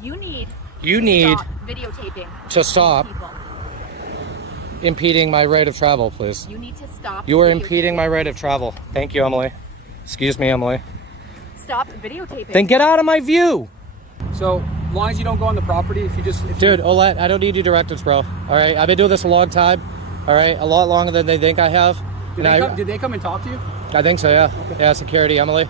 You need stop videotaping to stop people. impeding my right of travel, please. You need to stop. You are impeding my right of travel. Thank you, Emily. Excuse me, Emily. Stop videotaping. Then get out of my view. So, as long as you don't go on the property, Dude, Olette, I don't need your directives, bro. All right, I've been doing this a long time. All right, a lot longer than they think I have. Did they come and talk to you? I think so, yeah. Okay. Yeah, security, Emily.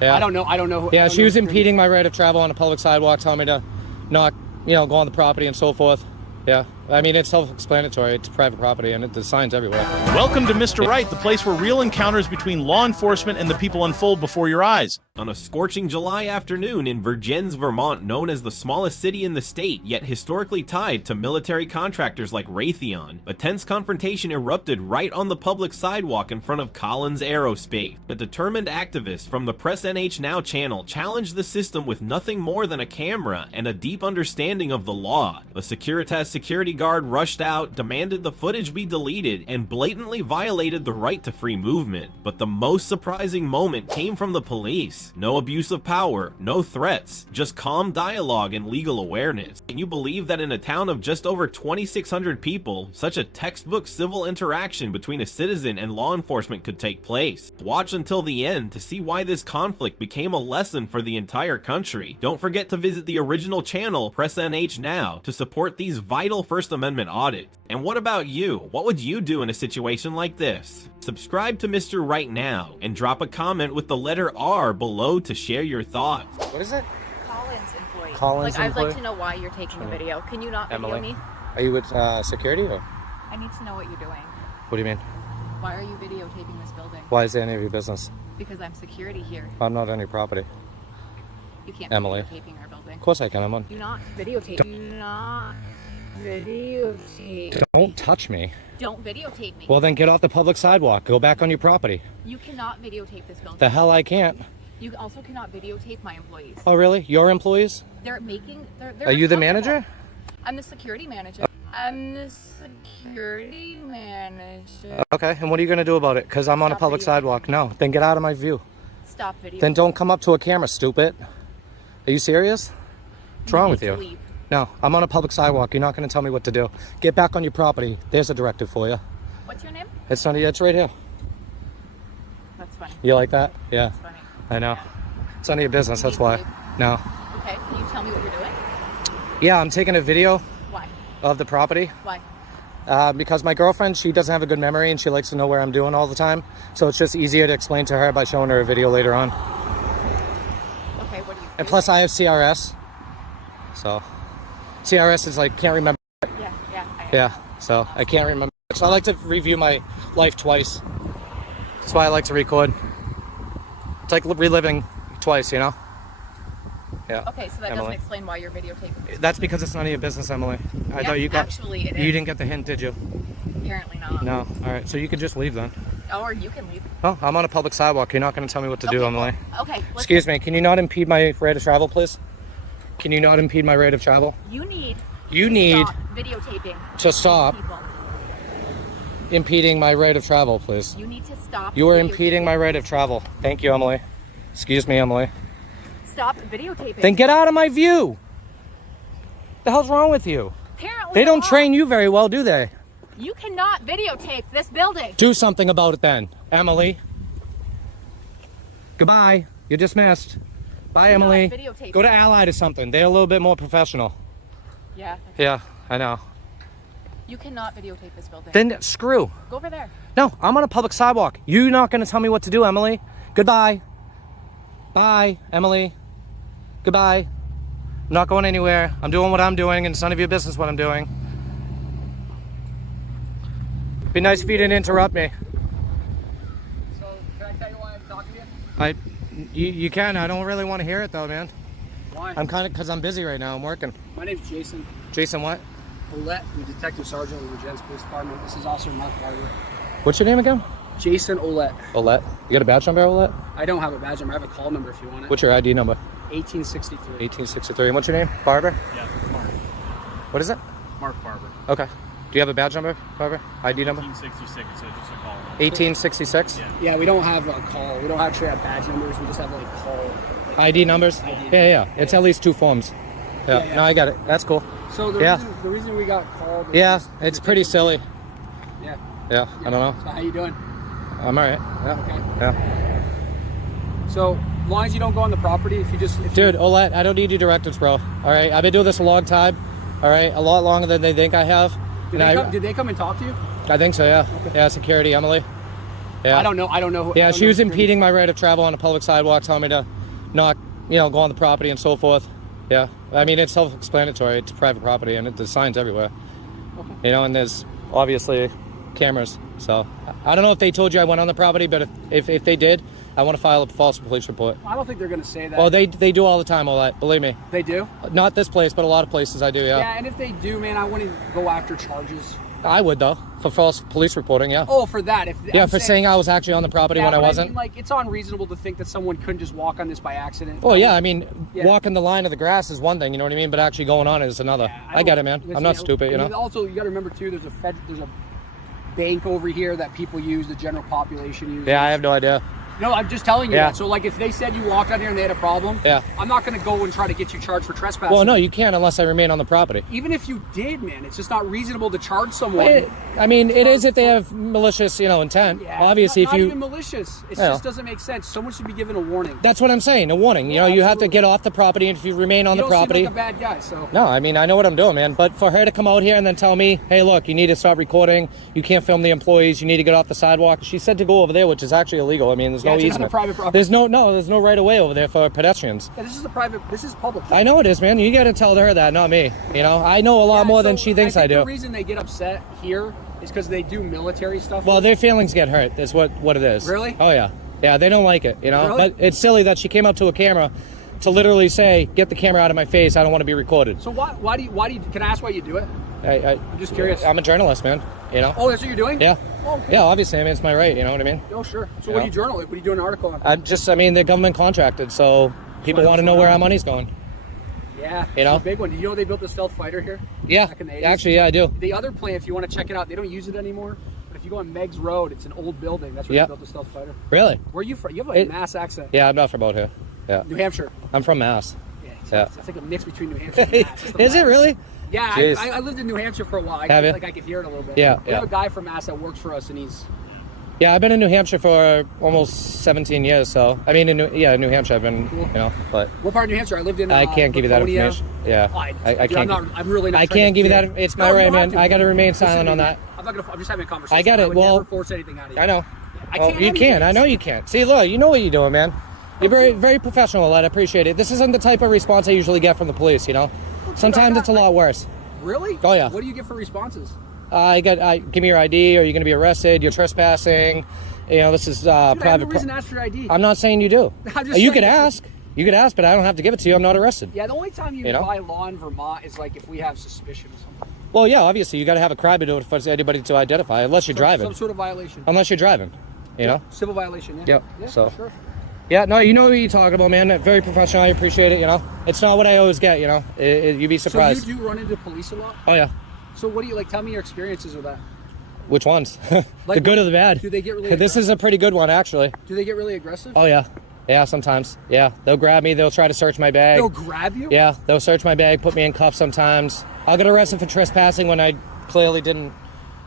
Yeah. I don't know. Yeah, she was impeding my right of travel on a public sidewalk, telling me to not, go on the property and so forth. Yeah, I mean, it's self-explanatory. It's private property, and the signs everywhere. Welcome to Mr. Right, the place where real encounters between law enforcement and the people unfold before your eyes. On a scorching July afternoon in Vergennes, Vermont, known as the smallest city in the state, yet historically tied to military contractors like Raytheon, a tense confrontation erupted right on the public sidewalk in front of Collins Aerospace. A determined activist from the Press NH Now channel challenged the system with nothing more than a camera and a deep understanding of the law. A Securitas security guard rushed out, demanded the footage be deleted, and blatantly violated the right to free movement. But the most surprising moment came from the police. No abuse of power, no threats, just calm dialogue and legal awareness. Can you believe that in a town of just over 2,600 people, such a textbook civil interaction between a citizen and law enforcement could take place? Watch until the end to see why this conflict became a lesson for the entire country. Don't forget to visit the original channel, Press NH Now, to support these vital First Amendment audits. And what about you? What would you do in a situation like this? Subscribe to Mr. Right now and drop a comment with the letter R below to share your thoughts. What is it? Collins employee. Collins I'd employee? like to know why you're taking a video. Can you not Emily. video me? Are you with security or? I need to know what you're doing. What do you mean? Why are you videotaping this building? Why is it any of your business? Because I'm security here. I'm not on your property. You can't Emily. be videotaping our building. Of course I can. I'm on. Do not videotape. Do not videotape. Don't touch me. Don't videotape me. Well, then get off the public sidewalk. Go back on your property. You cannot videotape this building. The hell I can't. You also cannot videotape my employees. Oh, really? Your employees? They're making. They're Are you the uncomfortable. manager? I'm the security manager. I'm the security manager. Okay, and what are you going to do about it? Because I'm on a Stop public videotaping. sidewalk. No, then get out of my view. Stop videotaping. Then don't come up to a camera, stupid. Are you serious? What's wrong with you? Leave. No, I'm on a public sidewalk. You're not going to tell me what to do. Get back on your property. There's a directive for you. What's your name? It's not. It's right here. That's funny. You like that? Yeah. That's funny. I know. Yeah. It's none of your business. You That's need to why. leave. No. Okay, can you tell me what you're doing? Yeah, I'm taking a video Why? of the property. Why? Because my girlfriend, she doesn't have a good memory and she likes to know where I'm doing all the time. So it's just easier to explain to her by showing her a video later on. Okay, what do you And plus I have CRS. So CRS is like, can't remember. Yeah, so I can't remember. So I like to review my life twice. That's why I like to record. It's like reliving twice, you know? Yeah. Okay, so that Emily. doesn't explain why you're videotaping. That's because it's none of your business, Emily. I Yeah, thought you got. actually it You is. didn't get the hint, did you? Apparently not. No. All right. So you could just leave then. Or you can leave. Oh, I'm on a public sidewalk. You're not going to tell me what to do, Okay, Emily. Okay. Let's Excuse me. Can you not impede my rate of travel, please? Can you not impede my rate of travel? You need Stop videotaping to stop people. impeding my rate of travel, please. You need to stop. You are videotaping. impeding my rate of travel. Thank you, Emily. Excuse me, Emily. Stop videotaping. Then get out of my view. The hell's wrong with you? Apparently They don't not. train you very well, do they? You cannot videotape this building. Do something about it then, Emily. Goodbye. You're dismissed. Bye, Do not Emily. videotape. Go to Allied or something. They're a little bit more professional. Yeah. Yeah, I know. You cannot videotape this building. Then screw. Go over there. No, I'm on a public sidewalk. You're not going to tell me what to do, Emily. Goodbye. Bye, Emily. Goodbye. I'm not going anywhere. I'm doing what I'm doing, and it's none of your business what I'm doing. Be nice if you didn't interrupt me. So, can I tell you why I'm talking to you? You can. I don't really want to hear it though, man. Why? I'm kind of, because I'm busy right now. I'm working. My name's Jason Jason, what? Ouellette. I'm a detective sergeant with the Vergennes Police Department. This is Officer Mark Barber. What's your name again? Jason Ouellette. Olette. You got a badge number, Olette? I don't have a badge number. I have a call number if you want it. What's your ID number? 1863. 1863. And what's your name? Barber? Yeah, Mark. What is it? Mark Barber. Okay. Do you have a badge number, Barber? ID number? 1866, so just a call. 1866? Yeah. Yeah, we don't have a call. We don't actually have badge numbers. We just have like call. ID numbers? ID. Yeah. It's at least two forms. Yeah. No, I got it. That's cool. So the reason we got called. Yeah, it's pretty silly. Yeah. Yeah, I don't know. So how you doing? I'm all right. Yeah. Okay. Yeah. So as long as you don't go on the property, Dude, Olet, I don't need your directives, bro. All right, I've been doing this a long time. All right, a lot longer than they think I have. Did they come and talk to you? I think so. Yeah. Okay. Yeah. Security, Emily. Yeah. I don't know. Yeah, she was impeding my right of travel on a public sidewalk, telling me to not, go on the property and so forth. Yeah. I mean, it's self-explanatory. It's private property, and there's signs everywhere. Okay. And there's obviously cameras. So I don't know if they told you I went on the property, but if they did, I want to file a false police report. I don't think they're going to say that. Well, they do all the time, all that. Believe me. They do? Not this place, but a lot of places I do, yeah. Yeah, and if they do, man, I wouldn't go after charges. I would, though, for false police reporting, yeah. Oh, for that? Saying I was actually on the property when I wasn't. I mean, it's unreasonable to think that someone couldn't just walk on this by accident. Oh, yeah, I mean, walking the line of the grass is one thing, you know what I mean? But actually going on it is another. Yeah, I get it, man. I'm not stupid, Also, you got to remember, too, there's a bank over here that people use, the general population uses. Yeah, I have no idea. No, I'm just telling you that. So, if they said you walked out here and they had a problem, I'm not going to go and try to get you charged for trespassing. Well, no, you can't unless I remain on the property. Even if you did, man, it's just not reasonable to charge someone. It is if they have malicious, intent. Yeah, obviously, not even malicious. It just doesn't make sense. Someone should be given a warning. That's what I'm saying, a warning. You have to get off the property, and if you remain on the property. You don't seem like a bad guy, so. No, I mean, I know what I'm doing, man. But for her to come out here and then tell me, hey, look, you need to stop recording. You can't film the employees. You need to get off the sidewalk. She said to go over there, which is actually illegal. I mean, there's no easement. Private property. There's no right of way over there for pedestrians. Yeah, this is public. I know it is, man. You got to tell her that, not me. I know a lot more than she thinks I do. The reason they get upset here is because they do military stuff. Well, their feelings get hurt. That's what it is. Really? Oh yeah, yeah. They don't like it, Really? But it's silly that she came up to a camera to literally say, "Get the camera out of my face. I don't want to be recorded." So why do you? Can I ask why you do it? I'm just curious. I'm a journalist, man. Oh, that's what you're doing? Yeah. Oh, okay. Yeah, obviously. I mean, it's my right. You know what I mean? Oh, sure. So what do you journal? What do you do an article on? They're government contracted, so people want to know where our money's going. Yeah. It's a big one. Do you know they built the stealth fighter here? Yeah. Back in the 80s? Actually, yeah, I do. The other plant, if you want to check it out, they don't use it anymore. But if you go on Meg's Road, it's an old building. That's where they built the stealth fighter. Really? Where are you from? You have a Mass accent. Yeah, I'm not from out here. Yeah. New Hampshire. I'm from Mass. Yeah. It's like a mix between New Hampshire and Mass. Is it really? Yeah, I lived in New Hampshire for a while. I could hear it a little bit. Yeah. We have a guy from Mass that works for us, and he's. Yeah, I've been in New Hampshire for almost 17 years. So I mean, in New Hampshire, I've been, but. What part of New Hampshire? I lived in. I can't give you that information. Yeah. I can't. I'm really not. I can't give you that. It's my right, man. I got to remain silent on that. I'm just having a conversation. I get it. I would never force anything out of you. I know. I can't. You can. I know you can. See, look, you know what you're doing, man. You're very, very professional, lad. I appreciate it. This isn't the type of response I usually get from the police. Sometimes it's a lot worse. Really? Oh yeah. What do you get for responses? Give me your ID, or you're going to be arrested. You're trespassing. This is private. I have no reason to ask for your ID. I'm not saying you do. You could ask. You could ask, but I don't have to give it to you. I'm not arrested. Yeah, the only time you buy law in Vermont is if we have suspicion or something. Well, yeah, obviously you got to have a crime to do it for anybody to identify, unless you're driving. Some sort of violation. Unless you're driving, Civil violation. Yeah. Yep. Yeah, so. Sure. Yeah, no, you know what you're talking about, man. Very professional. I appreciate it. It's not what I always get. You'd be surprised. So you do run into police a lot? Oh yeah. So what do you tell me your experiences with that? Which ones? The good or the bad? Do they get really aggressive? This is a pretty good one, actually. Do they get really aggressive? Oh, yeah. Yeah, sometimes. Yeah, they'll grab me. They'll try to search my bag. They'll grab you? Yeah, they'll search my bag, put me in cuffs sometimes. I'll get arrested for trespassing when I clearly didn't,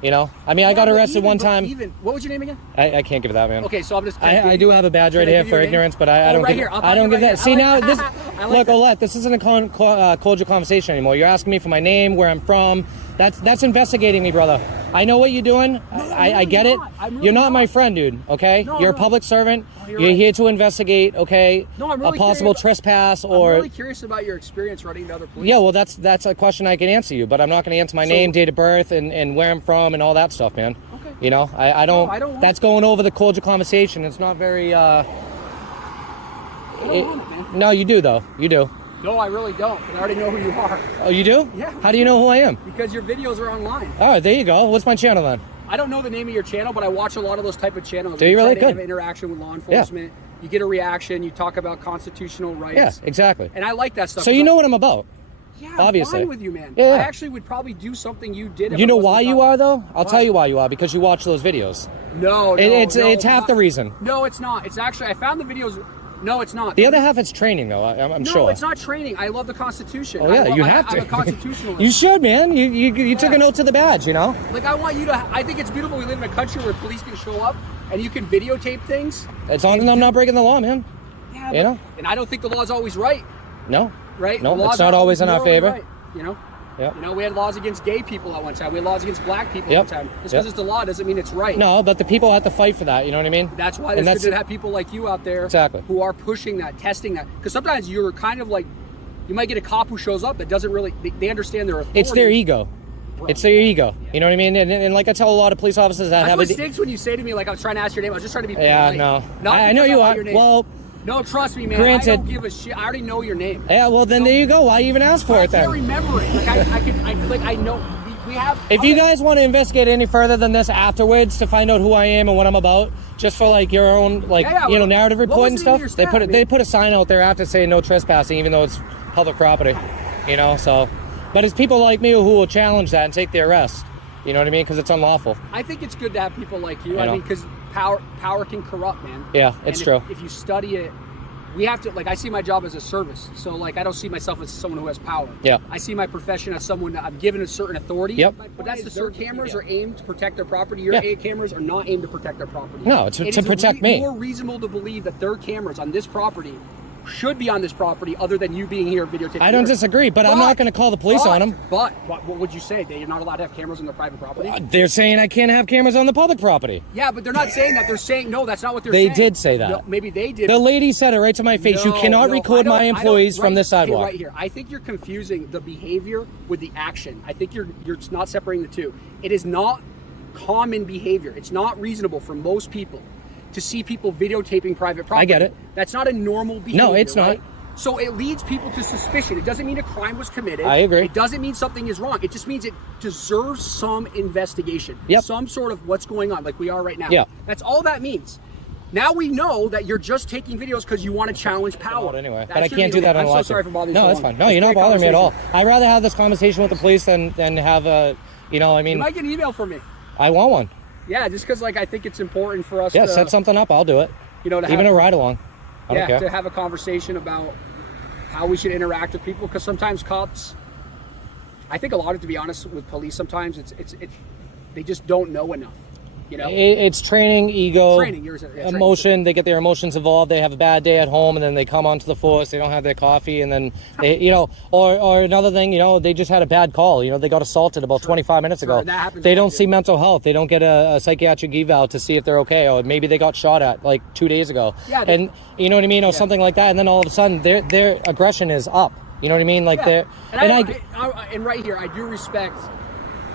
I got arrested one time. What was your name again? I can't give it that, man. Okay, so I'm just... I do have a badge right here for ignorance, but I don't give that. See, now, this... Look, Olet, this isn't a cordial conversation anymore. You're asking me for my name, where I'm from. That's investigating me, brother. I know what you're doing. I get it. You're not my friend, dude, okay? You're a public servant. You're here to investigate, okay? No, I'm really a possible trespass or... I'm really curious about your experience running to other police. Yeah, well, that's a question I can answer you, but I'm not going to answer my name, date of birth, and where I'm from and all that stuff, man. Okay. I don't that's going over the cordial conversation. It's not very... I don't want it, man. No, you do, though. You do. No, I really don't. I already know who you are. Oh, you do? Yeah. How do you know who I am? Because your videos are online. All right, there you go. What's my channel then? I don't know the name of your channel, but I watch a lot of those type of channels. Do you really? Good. Have interaction with law enforcement. Yeah. You get a reaction. You talk about constitutional rights. Yeah, exactly. And I like that stuff. So you know what I'm about. Yeah, obviously. I'm fine with you, man. Yeah. I actually would probably do something you did. You know why you are, though? I'll tell you why you are. Because you watch those videos. No, it's half the reason. No, it's not. It's actually, I found the videos No, it's not. The other half is training, though. I'm sure. No, it's not training. I love the Constitution. Oh yeah, you have to. I'm a constitutionalist. You should, man. You took a note to the badge, you know. Like I want you to. I think it's beautiful. We live in a country where police can show up and you can videotape things. As long as I'm not breaking the law, man. Yeah, you know. And I don't think the law's always right. No. Right. No, it's not always in our favor. Right, you know. Yep. You know, we had laws against gay people at one time. We had laws against black people at one time. Just because it's the law doesn't mean it's right. No, but the people have to fight for that. You know what I mean? That's why it's good to have people like you out there who are pushing that, testing that. Because sometimes you're kind of like, you might get a cop who shows up that doesn't really, they understand their authority. It's their ego. Bro, it's their ego. You know what I mean? And like I tell a lot of police officers that That's what stinks when you say to me, like, I was trying to ask your name. I was just trying to be polite. Yeah, no. Not I know you are. Well, no, trust me, man. Granted, I don't give a shit. I already know your name. Yeah, well, then there you go. Why even ask for it then? I can't remember it. Like, I know. We have. If you guys want to investigate any further than this afterwards to find out who I am and what I'm about, just for like your own, like, narrative report and stuff, they put a sign out there after saying no trespassing, even though it's public property, you know, so. But it's people like me who will challenge that and take the arrest. You know what I mean? Because it's unlawful. I think it's good to have people like you. I mean, because power can corrupt, man. Yeah, it's true. If you study it, we have to, like, I see my job as a service. So, like, I don't see myself as someone who has power. Yeah. I see my profession as someone that I'm given a certain authority. Yep. But that's their cameras are aimed to protect their property. Your cameras are not aimed to protect their property. No, it's to protect me. It's more reasonable to believe that their cameras on this property should be on this property other than you being here videotaping. I don't disagree, but I'm not going to call the police on them. But what would you say? That you're not allowed to have cameras on their private property? They're saying I can't have cameras on the public property. Yeah, but they're not saying that. They're saying, no, that's not what they're saying. They did say that. No, maybe they did. The lady said it right to my face. You cannot record my employees from this sidewalk. Right here. I think you're confusing the behavior with the action. I think you're not separating the two. It is not common behavior. It's not reasonable for most people to see people videotaping private property. I get it. That's not a normal behavior. No, it's not. Right? So it leads people to suspicion. It doesn't mean a crime was committed. I agree. It doesn't mean something is wrong. It just means it deserves some investigation. Yep. Some sort of what's going on, like we are right now. Yeah. That's all that means. Now we know that you're just taking videos because you want to challenge power. Anyway, but I can't do that on a live. I'm so sorry for bothering you. No, that's fine. No, you're not bothering me at all. I'd rather have this conversation with the police than have a, you know, I mean. You might get an email from me. I want one. Yeah, just because like I think it's important for us. Yeah, to set something up. I'll do it. You know, to even have, a ride along. I don't care. To have a conversation about how we should interact with people, because sometimes cops, I think a lot of, to be honest, with police, sometimes it's they just don't know enough. You know, it's training, ego, training. They get their emotions involved. They have a bad day at home, and then they come onto the force. They don't have their coffee, and then they, you know, or another thing, you know, they just had a bad call. You know, they got assaulted about 25 minutes ago. They don't see mental health. They don't get a psychiatric eval to see if they're okay, or maybe they got shot at like 2 days ago. Yeah, and you know what I mean, or something like that. And then all of a sudden, their aggression is up. You know what I mean? Like they're and right here, I do respect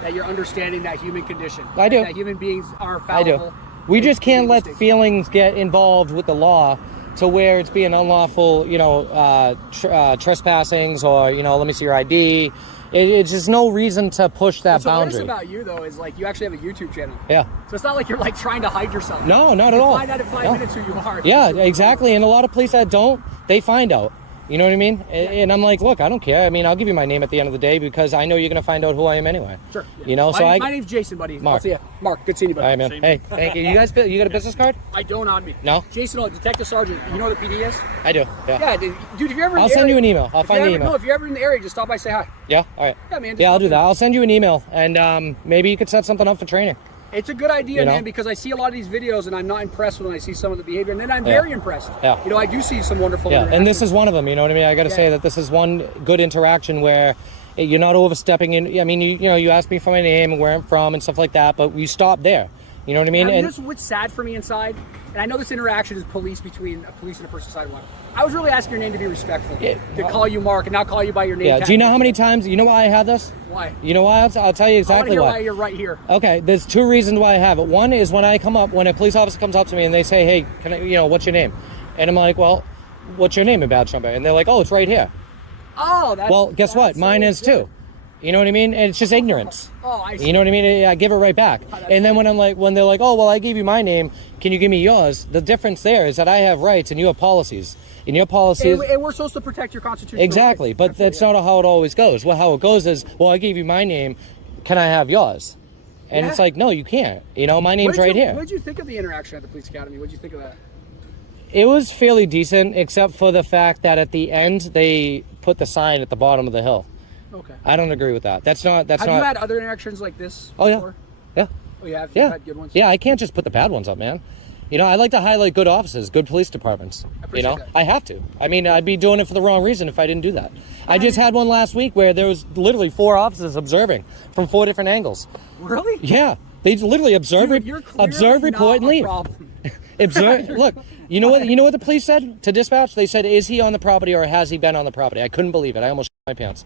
that you're understanding that human condition. I do. That human beings are fallible. I do. We just can't let feelings get involved with the law to where it's being unlawful, you know, trespassings or, you know, let me see your ID. It's just no reason to push that boundary. What's about you, though, is like you actually have a YouTube channel. Yeah. So it's not like you're like trying to hide yourself. No, not at all. You find out in 5 minutes who you are. Yeah, exactly. And a lot of police that don't, they find out. You know what I mean? Yeah. And I'm like, look, I don't care. I mean, I'll give you my name at the end of the day because I know you're going to find out who I am anyway. Sure. Yeah. You know, my name's Jason, buddy. Mark. I'll see you. Mark, good seeing you, buddy. All right, man. Hey, thank you. You guys, you got a business card? I don't on me. No? Jason, Detective Sergeant. You know what the PD is? I do. Yeah. Yeah, dude, if you're ever I'll send you an email. I'll find the email. No, if you're ever in the area, just stop by, say hi. Yeah? All right. Yeah, man. Yeah, I'll do that. I'll send you an email, and maybe you could set something up for training. It's a good idea, man, because I see a lot of these videos and I'm not impressed when I see some of the behavior, and then I'm very impressed. Yeah. You know, I do see some wonderful and this is one of them, you know what I mean? I got to say that this is one good interaction where you're not overstepping in. I mean, you know, you asked me for my name and where I'm from and stuff like that, but you stop there. You know what I mean? And this what's sad for me inside, and I know this interaction is between a police and a person sidewalk. I was really asking your name to be respectful, to call you Mark and not call you by your name. Yeah. Do you know how many times? You know why I had this? Why? You know why? I'll tell you exactly why you're right here. Okay. There's two reasons why I have it. One is when I come up, when a police officer comes up to me and they say, "Hey, can I? You know, what's your name?" And I'm like, "Well, what's your name, badge number?" And they're like, "Oh, it's right here." Oh, that's. Well, guess what? Mine is too. You know what I mean? And it's just ignorance. Oh, I see. You know what I mean? I give it right back. And then when they're like, "Oh, well, I gave you my name. Can you give me yours?" The difference there is that I have rights and you have policies. And your policies. And we're supposed to protect your constitutional exactly, rights. But that's not how it always goes. Well, how it goes is, well, I gave you my name. Can I have yours? And it's like, no, you can't. You know, my name's right here. What did you think of the interaction at the police academy? What did you think of that? It was fairly decent, except for the fact that at the end they put the sign at the bottom of the hill. Okay. I don't agree with that. That's not. Have you had other interactions like this before? Yeah. Oh, you have? Yeah. You've had good ones? Yeah, I can't just put the bad ones up, man. You know, I like to highlight good offices, good police departments. You know, that. I have to. I mean, I'd be doing it for the wrong reason if I didn't do that. I just had one last week where there was literally 4 officers observing from 4 different angles. Really? Yeah, they literally observe, Dude, you're observe, clearly report, and not a leave. problem. Observe. Look, you know what? You know what the police said to dispatch? They said, "Is he on the property or has he been on the property?" I couldn't believe it. I almost shit my pants.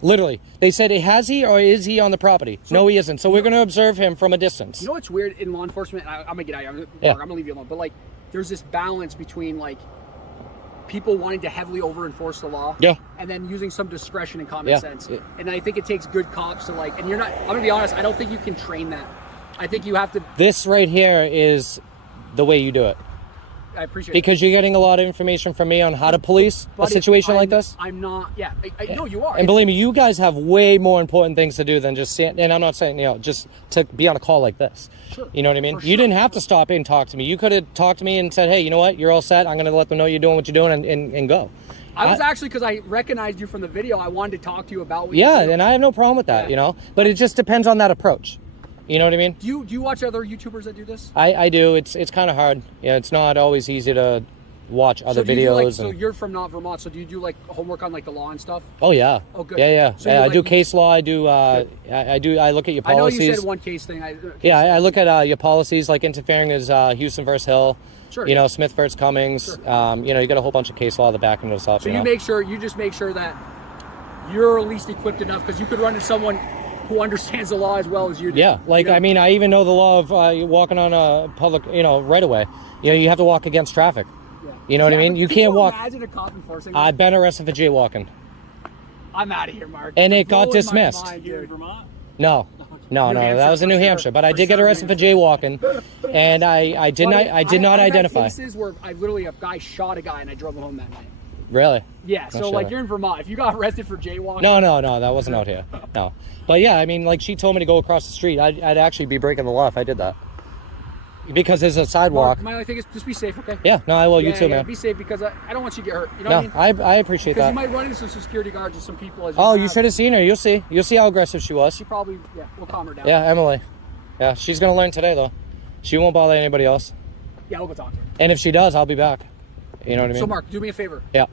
Literally, they said, "Has he or is he on the property?" No, he isn't. So we're going to observe him from a distance. You know what's weird in law enforcement? I'm gonna get out of here. I'm gonna leave you alone. But like, there's this balance between like people wanting to heavily over-enforce the law, and then using some discretion and common sense. Yeah. And I think it takes good cops to like. And you're not. I'm gonna be honest. I don't think you can train that. I think you have to. This right here is the way you do it. I appreciate because you're getting a lot of information from me on how to police a situation like this. I'm not. Yeah, I know you are. And believe me, you guys have way more important things to do than just sit. And I'm not saying, you know, just to be on a call like this. Sure. You know what I mean? You didn't have to stop in and talk to me. You could have talked to me and said, "Hey, you know what? You're all set. I'm going to let them know you're doing what you're doing and go." I was actually, because I recognized you from the video, I wanted to talk to you about what yeah, you do. And I have no problem with that, you know. But it just depends on that approach. You know what I mean? Do you watch other YouTubers that do this? I do. It's kind of hard. Yeah, it's not always easy to watch other videos. So you're from not Vermont, so do you do like homework on like the law and stuff? Oh yeah. Oh good. Yeah. So I do case law. I do. I look at your policies. I know you said one case thing. I look at your policies, like interfering is Houston versus Hill. Sure. You know, Smith versus Cummings. Sure. You know, you got a whole bunch of case law at the back end of stuff. So you just make sure that you're at least equipped enough, because you could run into someone who understands the law as well as you do. Yeah, like, you know? I mean, I even know the law of walking on a public, you know, right away. You know, you have to walk against traffic. Yeah. You know what I mean? You can't walk. Imagine a cop enforcing I've been arrested for jaywalking. I'm out of here, Mark. And it got dismissed. You're in Vermont? No, that was in New Hampshire. But I did get arrested for jaywalking, and I did not identify. I've had cases where a guy shot a guy and I drove him home that night. Really? Yeah. So like, you're in Vermont. If you got arrested for jaywalking. No, that wasn't out here. No. But yeah, I mean, like, she told me to go across the street. I'd actually be breaking the law if I did that. Because there's a sidewalk. My only thing is just be safe, okay? Yeah, no, I will. You too, man. Be safe, because I don't want you to get hurt. You know what I mean? I appreciate that. Because you might run into some security guards or some people. You should have seen her. You'll see. You'll see how aggressive she was. She probably, we'll calm her down. Yeah, Emily. Yeah, she's going to learn today, though. She won't bother anybody else. Yeah, we'll go talk to her. And if she does, I'll be back. You know what I mean? So, Mark, do me a favor. Yeah.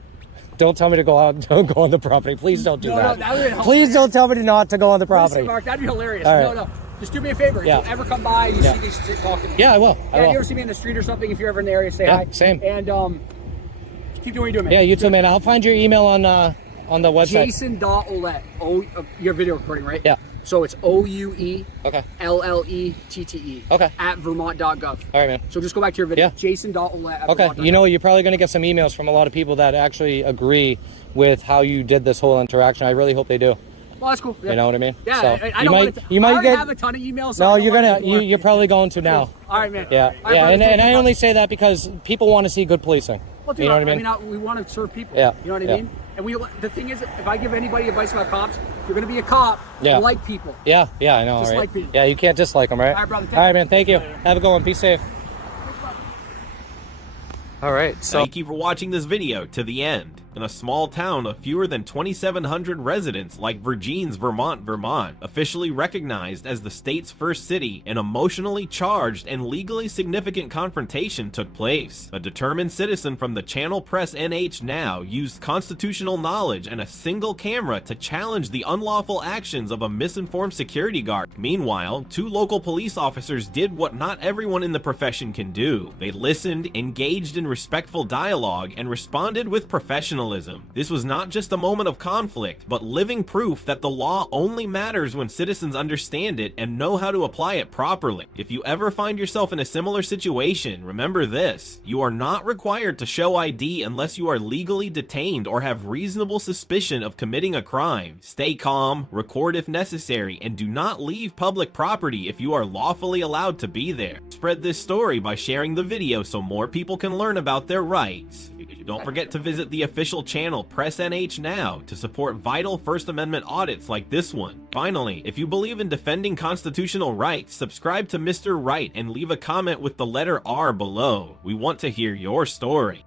Don't tell me to go out. Don't go on the property. Please don't do that. No, that would Please don't tell me not to go on the property. Listen, Mark, that'd be hilarious. All right. No. Just do me a favor. If you ever come by, you see these talk to me. Yeah, I will. If you ever see me in the street or something, if you're ever in the area, say hi. Same. And keep doing what you're doing, man. Yeah, you too, man. I'll find your email on the website. Jason.Ouellette. Your video recording, right? Yeah. So it's OUE. Okay. LLETTE. Okay. At Vermont.gov. All right, man. So just go back to your video. Yeah. Jason.Ouellette. Okay. You know, you're probably going to get some emails from a lot of people that actually agree with how you did this whole interaction. I really hope they do. Well, that's cool. Yeah. You know what I mean? Yeah. So I don't want to. You might already get. have a ton of emails. No, you're probably going to now. All right, man. Yeah. All right, yeah. brother, And I only say that because people want to see good policing. Well, dude, you know what I mean? We want to serve people. Yeah. You know what I mean? And the thing is, if I give anybody advice about cops, if you're going to be a cop, like people. Yeah, I know, right? Dislike people. Yeah, you can't dislike them, right? All right, brother. All right, man. Thank you. Have a good one. Be safe. All right. So thank you for watching this video to the end. In a small town of fewer than 2,700 residents like Vergennes, Vermont, officially recognized as the state's first city, an emotionally charged and legally significant confrontation took place. A determined citizen from the channel Press NH Now used constitutional knowledge and a single camera to challenge the unlawful actions of a misinformed security guard. Meanwhile, 2 local police officers did what not everyone in the profession can do. They listened, engaged in respectful dialogue, and responded with professionalism. This was not just a moment of conflict, but living proof that the law only matters when citizens understand it and know how to apply it properly. If you ever find yourself in a similar situation, remember this: you are not required to show ID unless you are legally detained or have reasonable suspicion of committing a crime. Stay calm, record if necessary, and do not leave public property if you are lawfully allowed to be there. Spread this story by sharing the video so more people can learn about their rights. Don't forget to visit the official channel Press NH now to support vital First Amendment audits like this one. Finally, if you believe in defending constitutional rights, subscribe to Mr. Right and leave a comment with the letter R below. We want to hear your story.